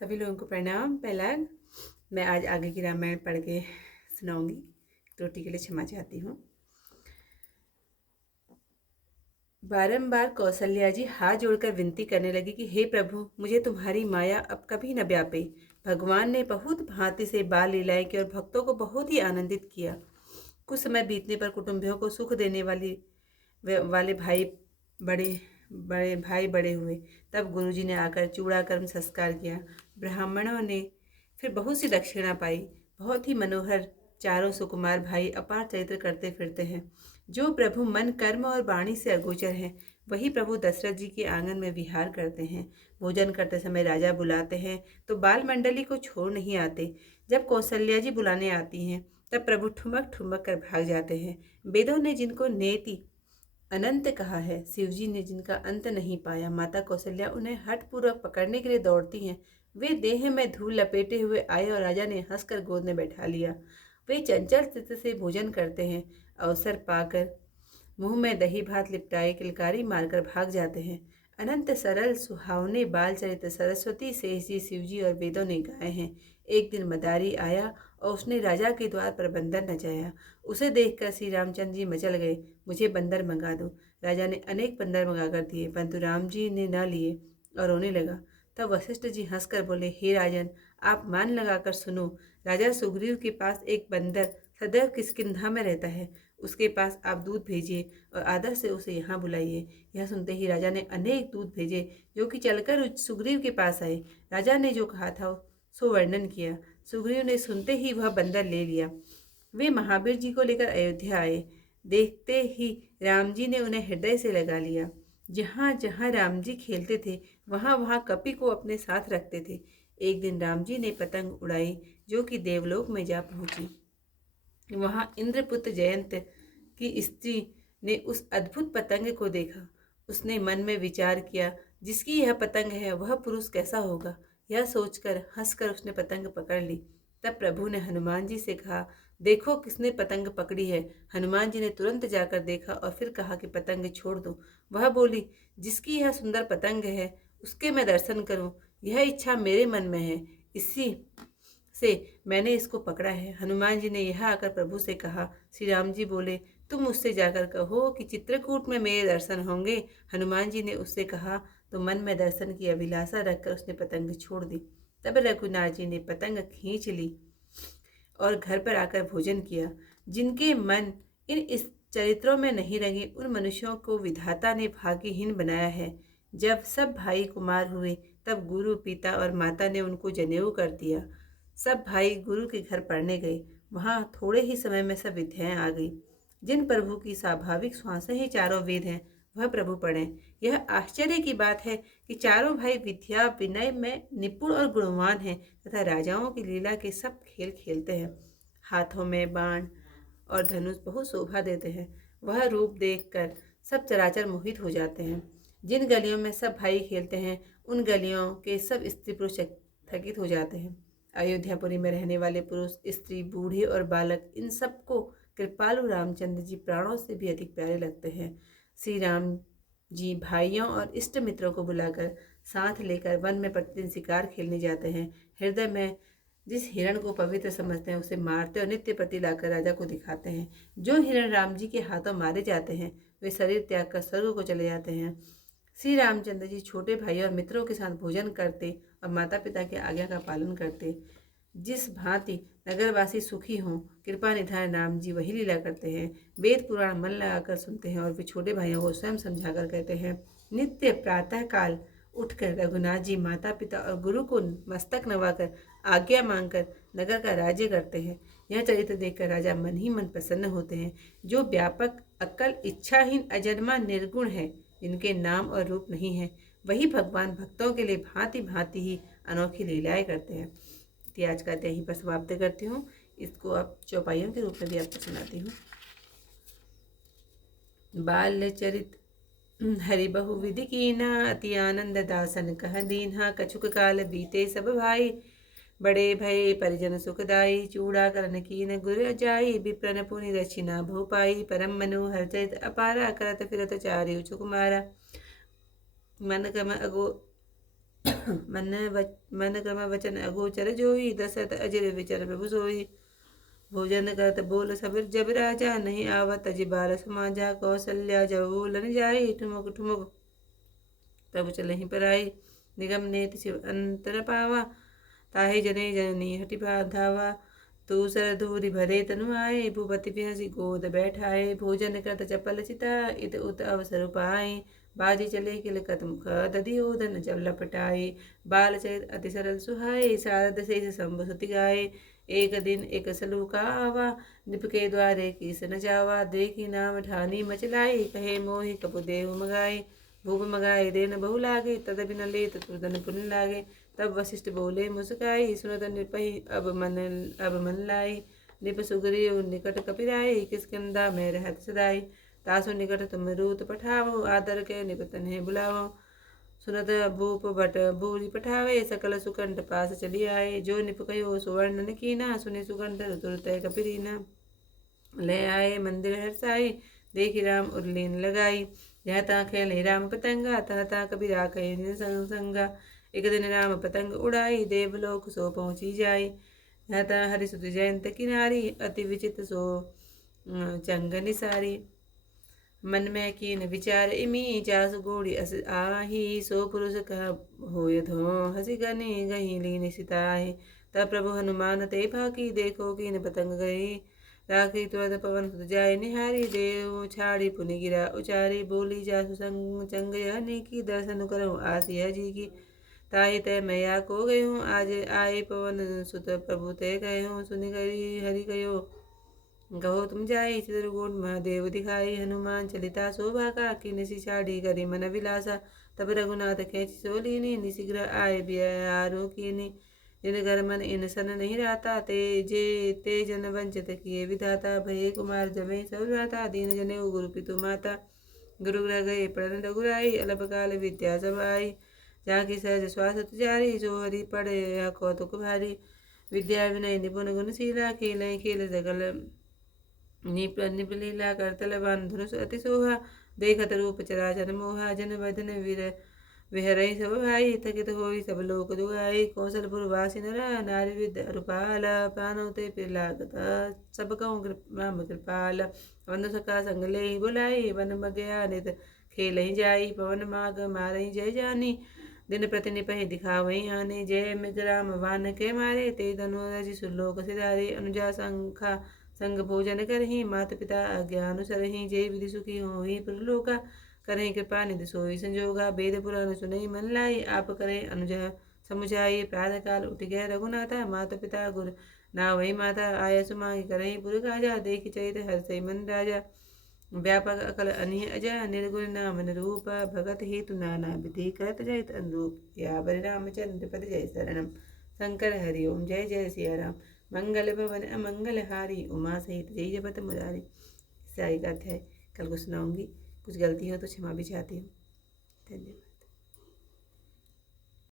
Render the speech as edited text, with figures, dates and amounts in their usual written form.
सभी लोगों को प्रणाम। पहला मैं आज आगे की रामायण पढ़ के सुनाऊंगी। त्रुटि के लिए क्षमा चाहती हूँ। बारंबार कौशल्या जी हाथ जोड़कर विनती करने लगी कि हे प्रभु, मुझे तुम्हारी माया अब कभी न व्यापे। भगवान ने बहुत भांति से बाल लीलाएं की और भक्तों को बहुत ही आनंदित किया। कुछ समय बीतने पर कुटुंबियों को सुख देने वाले बड़े हुए। तब गुरुजी ने आकर चूड़ाकर्म संस्कार किया। ब्राह्मणों ने फिर बहुत सी दक्षिणा पाई। बहुत ही मनोहर चारों सुकुमार भाई अपार चरित्र करते फिरते हैं। जो प्रभु मन कर्म और वाणी से अगोचर हैं, वही प्रभु दशरथ जी के आंगन में विहार करते हैं। भोजन करते समय राजा बुलाते हैं तो बाल मंडली को छोड़ नहीं आते। जब कौशल्या जी बुलाने आती हैं, तब प्रभु ठुमक ठुमक कर भाग जाते हैं। वेदों ने जिनको नेति अनंत कहा है, शिवजी ने जिनका अंत नहीं पाया, माता कौशल्या उन्हें हठपूर्वक पकड़ने के लिए दौड़ती हैं। वे देह में धूल लपेटे हुए आए और राजा ने हंसकर गोद में बैठा लिया। वे चंचल चित्त से भोजन करते हैं। अवसर पाकर मुंह में दही भात लिपटाए किलकारी मारकर भाग जाते हैं। अनंत सरल सुहावने बाल चरित्र सरस्वती शेष जी, शिवजी और वेदों ने गाए हैं। एक दिन मदारी आया और उसने राजा के द्वार पर बंदर नचाया। उसे देखकर श्री रामचंद्र जी मचल गए, मुझे बंदर मंगा दो। राजा ने अनेक बंदर मंगाकर दिए, परंतु राम जी ने न लिए और रोने लगा। तब वशिष्ठ जी हंसकर बोले, हे राजन, आप मान लगाकर सुनो। राजा सुग्रीव के पास एक बंदर सदैव किष्किंधा में रहता है। उसके पास आप दूध भेजिए और आदर से उसे यहाँ बुलाइए। यह सुनते ही राजा ने अनेक दूत भेजे, जो कि चलकर सुग्रीव के पास आए। राजा ने जो कहा था सो वर्णन किया। सुग्रीव ने सुनते ही वह बंदर ले लिया। वे महावीर जी को लेकर अयोध्या आए। देखते ही राम जी ने उन्हें हृदय से लगा लिया। जहाँ जहाँ राम जी खेलते थे, वहाँ वहाँ कपि को अपने साथ रखते थे। एक दिन राम जी ने पतंग उड़ाई, जो कि देवलोक में जा पहुंची। वहाँ इंद्रपुत्र जयंत की स्त्री ने उस अद्भुत पतंग को देखा। उसने मन में विचार किया, जिसकी यह पतंग है वह पुरुष कैसा होगा। यह सोचकर हंसकर उसने पतंग पकड़ ली। तब प्रभु ने हनुमान जी से कहा, देखो किसने पतंग पकड़ी है। हनुमान जी ने तुरंत जाकर देखा और फिर कहा कि पतंग छोड़ दो। वह बोली, जिसकी यह सुंदर पतंग है उसके मैं दर्शन करूं, यह इच्छा मेरे मन में है, इसी से मैंने इसको पकड़ा है। हनुमान जी ने यह आकर प्रभु से कहा। श्री राम जी बोले, तुम उससे जाकर कहो कि चित्रकूट में मेरे दर्शन होंगे। हनुमान जी ने उससे कहा तो मन में दर्शन की अभिलाषा रखकर उसने पतंग छोड़ दी। तब रघुनाथ जी ने पतंग खींच ली और घर पर आकर भोजन किया। जिनके मन इन इस चरित्रों में नहीं रंगे, उन मनुष्यों को विधाता ने भाग्यहीन बनाया है। जब सब भाई कुमार हुए, तब गुरु पिता और माता ने उनको जनेऊ कर दिया। सब भाई गुरु के घर पढ़ने गए। वहां थोड़े ही समय में सब विद्याएं आ गई। जिन प्रभु की स्वाभाविक श्वासें ही चारों वेद हैं, वह प्रभु पढ़े। यह आश्चर्य की बात है कि चारों भाई विद्या विनय में निपुण और गुणवान हैं तथा राजाओं की लीला के सब खेल खेलते हैं। हाथों में बाण और धनुष बहुत शोभा देते हैं। वह रूप देखकर सब चराचर मोहित हो जाते हैं। जिन गलियों में सब भाई खेलते हैं, उन गलियों के सब स्त्री पुरुष थकित हो जाते हैं। अयोध्यापुरी में रहने वाले पुरुष, स्त्री, बूढ़े और बालक, इन सबको कृपालु रामचंद्र जी प्राणों से भी अधिक प्यारे लगते हैं। श्री राम जी भाइयों और इष्ट मित्रों को बुलाकर साथ लेकर वन में प्रतिदिन शिकार खेलने जाते हैं। हृदय में जिस हिरण को पवित्र समझते हैं उसे मारते और नित्य प्रति लाकर राजा को दिखाते हैं। जो हिरण राम जी के हाथों मारे जाते हैं, वे शरीर त्याग कर स्वर्ग को चले जाते हैं। श्री रामचंद्र जी छोटे भाइयों और मित्रों के साथ भोजन करते और माता पिता की आज्ञा का पालन करते। जिस भांति नगरवासी सुखी हों, कृपा निधान राम जी वही लीला करते हैं। वेद पुराण मन लगाकर सुनते हैं और वे छोटे भाइयों को स्वयं समझाकर कहते हैं। नित्य प्रातः काल उठकर रघुनाथ जी माता पिता और गुरु को मस्तक नवाकर आज्ञा मांगकर नगर का राज्य करते हैं। यह चरित्र देखकर राजा मन ही मन प्रसन्न होते हैं। जो व्यापक, अकल, इच्छाहीन, अजन्मा, निर्गुण है, जिनके नाम और रूप नहीं है, वही भगवान भक्तों के लिए भांति भांति ही अनोखी लीलाएं करते हैं। आज का यहीं पर समाप्त करती हूँ। इसको आप चौपाइयों के रूप में भी आपको सुनाती हूँ। बाल चरित हरि बहु विधि कीना, अति आनंद दासन कह दीन्हा। कछुक काल बीते सब भाई, बड़े भय परिजन सुखदाई। चूड़ा करन कीन गुर जाई, विप्रन पुनि दक्षिणा भो पाई। परम मनोहर चरित अपारा, करत फिरत चारि उचुक मारा। मन कम अगो मन क्रम वचन अगोचर जोई, दशरथ अजर विचर प्रभु सोई। भोजन करत बोल सबेर जब राजा, नहीं आवत अजिबार समाजा। कौशल्या जब बोलन जाई, ठुमक ठुमक तब चलहि पराई। निगम नेति शिव अंतर पावा, ताहि जने जननी हटि धावा। दूसर धूरी भरे तनु आए, भूपति बिहसि गोद बैठाए। भोजन करत चपल चिता, इत उत अवसर पाए। बाजी चले किलकत मुख, दधियोधन जब लपटाए। बाल चरित अति सरल सुहाए, शारद शेष शंभु सुति गाए। एक दिन एक सलूका आवा, निप के द्वारे कीस न जावा। देखी नाम ठानी मचलाई, कहे मोहि कपु देहु मगाए। भूप मगाए देन बहु लागे, तद बिन लेत तुरदन पुन लागे। तब वशिष्ठ बोले मुस्काई, सुनत नृपहि अब मन लाई। निप सुग्रीव निकट कपिराई, किष्किंधा में रहत सदाई। तासु निकट तुम रूत पठावो, आदर के निप तन्हे बुलावो। सुनत भूप भट भूरि पठावे, सकल सुकंठ पास चली आए। जो निप कहो सुवर्णन कीना, सुने सुकंठ तुरत कपिरीना। ले आए मंदिर हर्षाई, देखी राम उर्लीन लगाई। जहाँ तहाँ खेले राम पतंगा, तहाँ तहाँ कबीर आखे संगा। एक दिन राम पतंग उड़ाई, देवलोक सो पहुँची जाई। जहाँ तहाँ हरिसुत जयंत किनारी, अति विचित्र सो चंग निसारी। मन में कीन विचार इमी, जासु गोड़ी अस आही। सो पुरुष कह होय धो, हसी गनी गही लीन सिताही। तब प्रभु हनुमान ते भाकी, देखो कीन पतंग गई। राखी तुरंत पवन सुत जाय निहारी, देव छाड़ी पुनि गिरा उचारी। बोली जासु संग चंग यह की, दर्शन करूँ आस यह जी की। ताहि तय मैया को गयूँ, आज आए पवन सुत प्रभु ते कहूँ। सुनि करी हरि कहो, कहो तुम जाई, चित्रकूट महादेव दिखाई। हनुमान चलिता शोभा का, कि निशि छाड़ी करी मन विलासा। तब रघुनाथ खेच सोलीनी, निशीघ्र आए बिहारो कीनी। जिन घर मन इन सन नहीं रहता, ते जन वंचित किए विधाता। भये कुमार जमे सब भ्राता, दीन जने गुरु पितु माता। गुरु ग्रह गए पढ़न रघुराई, अलप काल विद्या सब आई। जाकी सहज श्वास तुजारी, जो हरि पढ़े यह कौतुक भारी। विद्या विनय निपुण गुणशीला, खेल खेल सकल निप लीला। करतल बान धनुष अति सोहा, देखत रूप चराचर मोहा। जन बदन विहरई सब भाई, थकित होई सब लोक दुआई। कौशलपुर वासी नर, नारी विद्या रुपाल। प्राणो ते फिर लागत, सब कहूँ राम कृपाल। बंधु सखा संग ले बुलाई, वन गया नित खेल ही जाई। पवन माग मारई जय जानी, दिन प्रति निपहि दिखावई आने। जय मिग्राम वान के मारे, ते धनुरज सुलोक सिधारे। अनुजा शंखा संग भोजन करही, मात पिता आज्ञानुसरहि। जय विधि सुखी होई पुरलोका, करहि कृपा निधि सोई संजोगा। वेद पुराण सुनई मन लाई, आप करे अनुज समुझाई। प्रातः काल उठ गए रघुनाथा, माता पिता गुर ना वही माता। आया सुमांगी करहि पुर काजा, देखि चरित हर्षई मन राजा। व्यापक अकल अनिह अजा, निर्गुण नाम निरूप। भगत हेतु नाना विधि, करत जयत अनुरूप। या बरि रामचंद्र पद जय शरणम। शंकर हरि ओम, जय जय सिया राम। मंगल भवन अमंगल हारी, उमा सहित जय जपत मुरारी। इस आगे का अध्याय कल को सुनाऊंगी। कुछ गलती हो तो क्षमा भी चाहती हूँ। धन्यवाद।